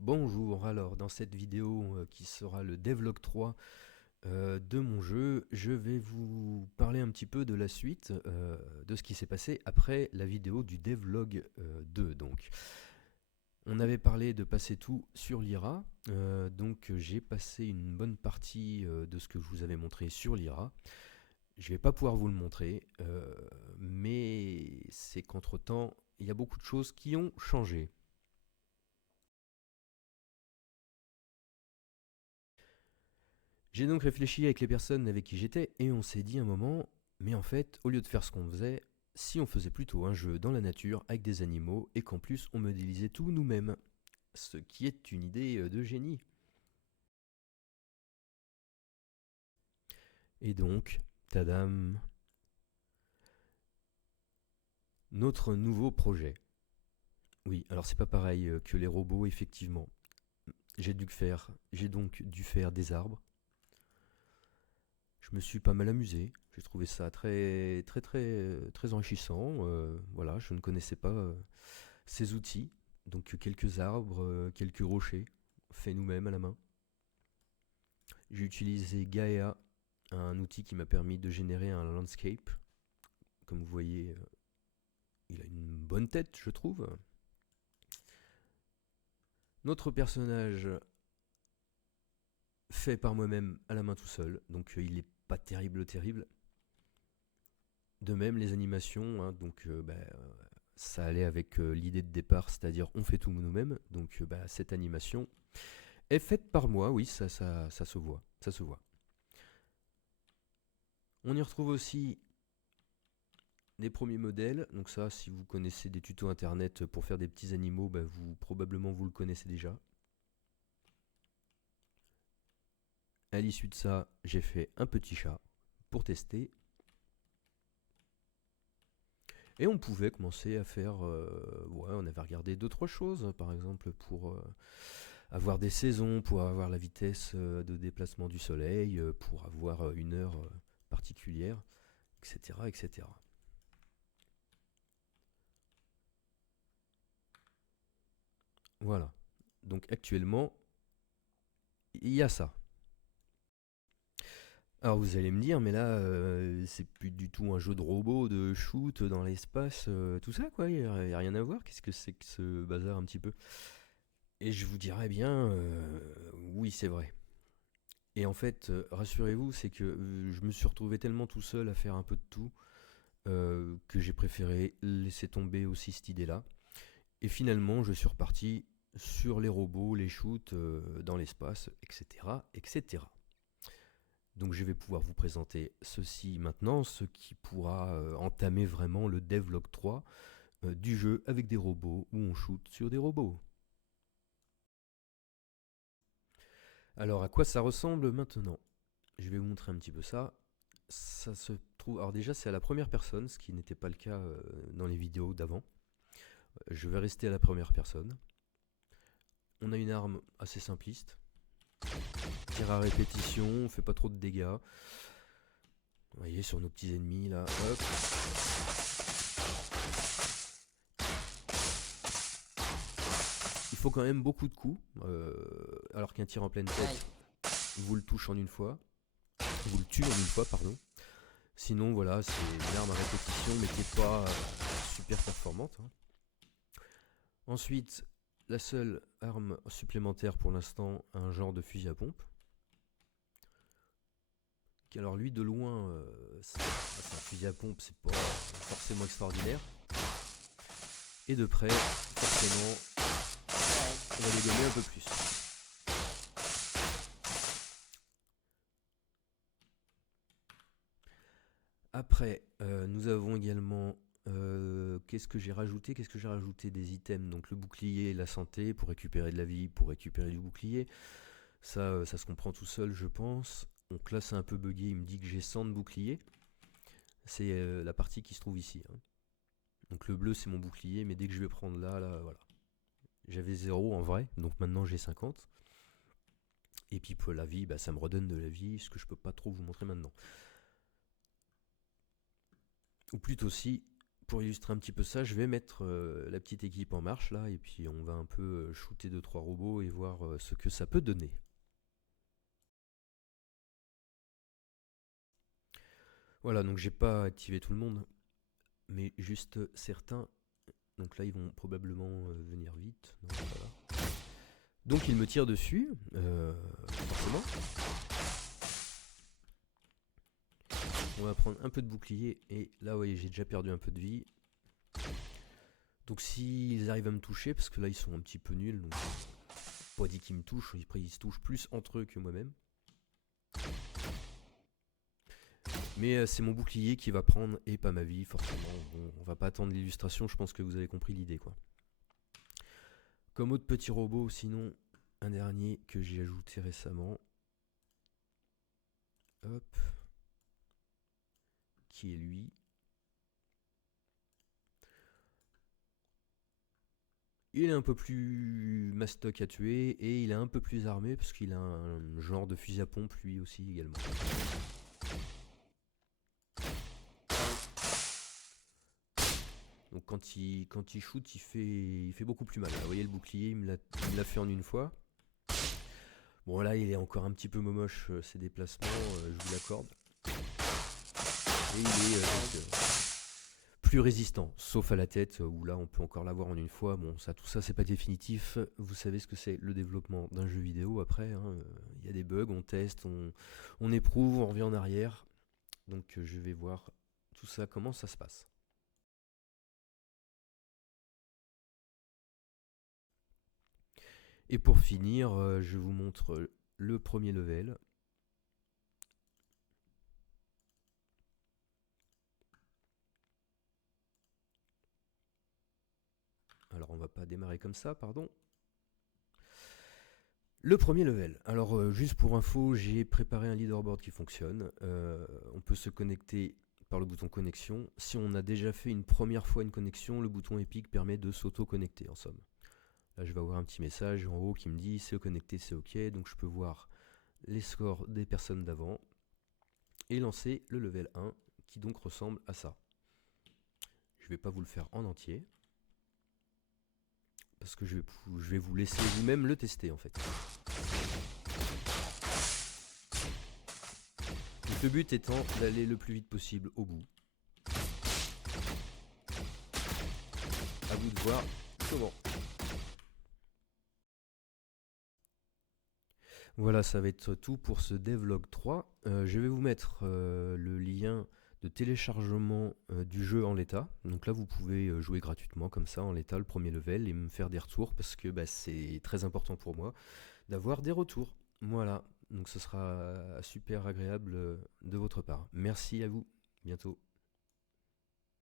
Bonjour, alors dans cette vidéo qui sera le devlog 3 de mon jeu, je vais vous parler un petit peu de la suite de ce qui s'est passé après la vidéo du devlog 2. Donc, on avait parlé de passer tout sur Lyra, donc j'ai passé une bonne partie de ce que je vous avais montré sur Lyra. Je vais pas pouvoir vous le montrer, mais c'est qu'entre temps, il y a beaucoup de choses qui ont changé. J'ai donc réfléchi avec les personnes avec qui j'étais et on s'est dit un moment, mais en fait, au lieu de faire ce qu'on faisait, si on faisait plutôt un jeu dans la nature avec des animaux et qu'en plus on modélisait tout nous-mêmes. Ce qui est une idée de génie. Et donc, tadam, notre nouveau projet. Oui, alors c'est pas pareil que les robots, effectivement. J'ai donc dû faire des arbres. Je me suis pas mal amusé. J'ai trouvé ça très enrichissant. Voilà, je ne connaissais pas ces outils. Donc quelques arbres, quelques rochers, faits nous-mêmes à la main. J'ai utilisé Gaea, un outil qui m'a permis de générer un landscape. Comme vous voyez, il a une bonne tête, je trouve. Notre personnage fait par moi-même à la main tout seul, donc il n'est pas terrible. De même, les animations, hein, donc ça allait avec l'idée de départ, c'est-à-dire on fait tout nous-mêmes. Donc cette animation est faite par moi, oui, ça se voit, ça se voit. On y retrouve aussi des premiers modèles. Donc ça, si vous connaissez des tutos internet pour faire des petits animaux, probablement vous le connaissez déjà. À l'issue de ça, j'ai fait un petit chat pour tester. Et on pouvait commencer à faire... ouais, on avait regardé 2-3 choses, par exemple pour avoir des saisons, pour avoir la vitesse de déplacement du soleil, pour avoir une heure particulière, etc., etc. Voilà. Donc actuellement, il y a ça. Alors vous allez me dire, mais là, c'est plus du tout un jeu de robot, de shoot dans l'espace, tout ça, quoi, il n'y a rien à voir. Qu'est-ce que c'est que ce bazar un petit peu? Et je vous dirais bien, oui, c'est vrai. Et en fait, rassurez-vous, c'est que je me suis retrouvé tellement tout seul à faire un peu de tout, que j'ai préféré laisser tomber aussi cette idée-là. Et finalement, je suis reparti sur les robots, les shoots dans l'espace, etc., etc. Donc je vais pouvoir vous présenter ceci maintenant, ce qui pourra entamer vraiment le devlog 3 du jeu avec des robots où on shoot sur des robots. Alors à quoi ça ressemble maintenant? Je vais vous montrer un petit peu ça. Ça se trouve... Alors déjà c'est à la première personne, ce qui n'était pas le cas dans les vidéos d'avant. Je vais rester à la première personne. On a une arme assez simpliste. Tir à répétition, on fait pas trop de dégâts. Vous voyez sur nos petits ennemis là, hop. Il faut quand même beaucoup de coups, alors qu'un tir en pleine tête, vous le touche en une fois, vous le tue en une fois, pardon. Sinon voilà, c'est une arme à répétition mais qui n'est pas super performante, hein. Ensuite, la seule arme supplémentaire pour l'instant, un genre de fusil à pompe. Alors lui de loin, c'est un fusil à pompe, c'est pas forcément extraordinaire. Et de près, forcément, on va les gommer un peu plus. Après, nous avons également... qu'est-ce que j'ai rajouté? Des items, donc le bouclier, la santé, pour récupérer de la vie, pour récupérer du bouclier. Ça se comprend tout seul, je pense. Donc là, c'est un peu buggé, il me dit que j'ai 100 de bouclier. C'est la partie qui se trouve ici, hein. Donc le bleu, c'est mon bouclier, mais dès que je vais prendre là, voilà. J'avais 0 en vrai, donc maintenant j'ai 50. Et puis pour la vie, ça me redonne de la vie, ce que je peux pas trop vous montrer maintenant. Ou plutôt si, pour illustrer un petit peu ça, je vais mettre la petite équipe en marche là, et puis on va un peu shooter 2-3 robots et voir ce que ça peut donner. Voilà, donc j'ai pas activé tout le monde, mais juste certains. Donc là, ils vont probablement venir vite. Non, voilà. Donc ils me tirent dessus, forcément. On va prendre un peu de bouclier, et là, vous voyez, j'ai déjà perdu un peu de vie. Donc s'ils arrivent à me toucher, parce que là, ils sont un petit peu nuls, donc pas dit qu'ils me touchent, ils se touchent plus entre eux que moi-même. Mais c'est mon bouclier qui va prendre et pas ma vie, forcément. Bon, on va pas attendre l'illustration, je pense que vous avez compris l'idée, quoi. Comme autre petit robot, sinon, un dernier que j'ai ajouté récemment. Hop. Qui est lui. Il est un peu plus mastoc à tuer et il est un peu plus armé parce qu'il a un genre de fusil à pompe lui aussi également. Donc quand il shoot, il fait beaucoup plus mal. Là, vous voyez le bouclier, il me l'a fait en une fois. Bon là il est encore un petit peu momoche ses déplacements, je vous l'accorde. Et il est plus résistant, sauf à la tête où là on peut encore l'avoir en une fois. Bon ça, tout ça c'est pas définitif. Vous savez ce que c'est le développement d'un jeu vidéo après. Il y a des bugs, on teste, on éprouve, on revient en arrière. Donc je vais voir tout ça, comment ça se passe. Et pour finir, je vous montre le premier level. Alors on va pas démarrer comme ça, pardon. Le premier level. Alors juste pour info, j'ai préparé un leaderboard qui fonctionne. On peut se connecter par le bouton connexion. Si on a déjà fait une première fois une connexion, le bouton Epic permet de s'auto-connecter en somme. Là je vais avoir un petit message en haut qui me dit c'est connecté, c'est ok. Donc je peux voir les scores des personnes d'avant et lancer le level 1 qui donc ressemble à ça. Je vais pas vous le faire en entier parce que je vais vous laisser vous-même le tester en fait. Donc le but étant d'aller le plus vite possible au bout. À vous de voir comment. Voilà, ça va être tout pour ce devlog 3. Je vais vous mettre le lien de téléchargement du jeu en l'état. Donc là, vous pouvez jouer gratuitement comme ça en l'état, le premier level, et me faire des retours parce que c'est très important pour moi d'avoir des retours. Voilà, donc ce sera super agréable de votre part. Merci à vous, bientôt.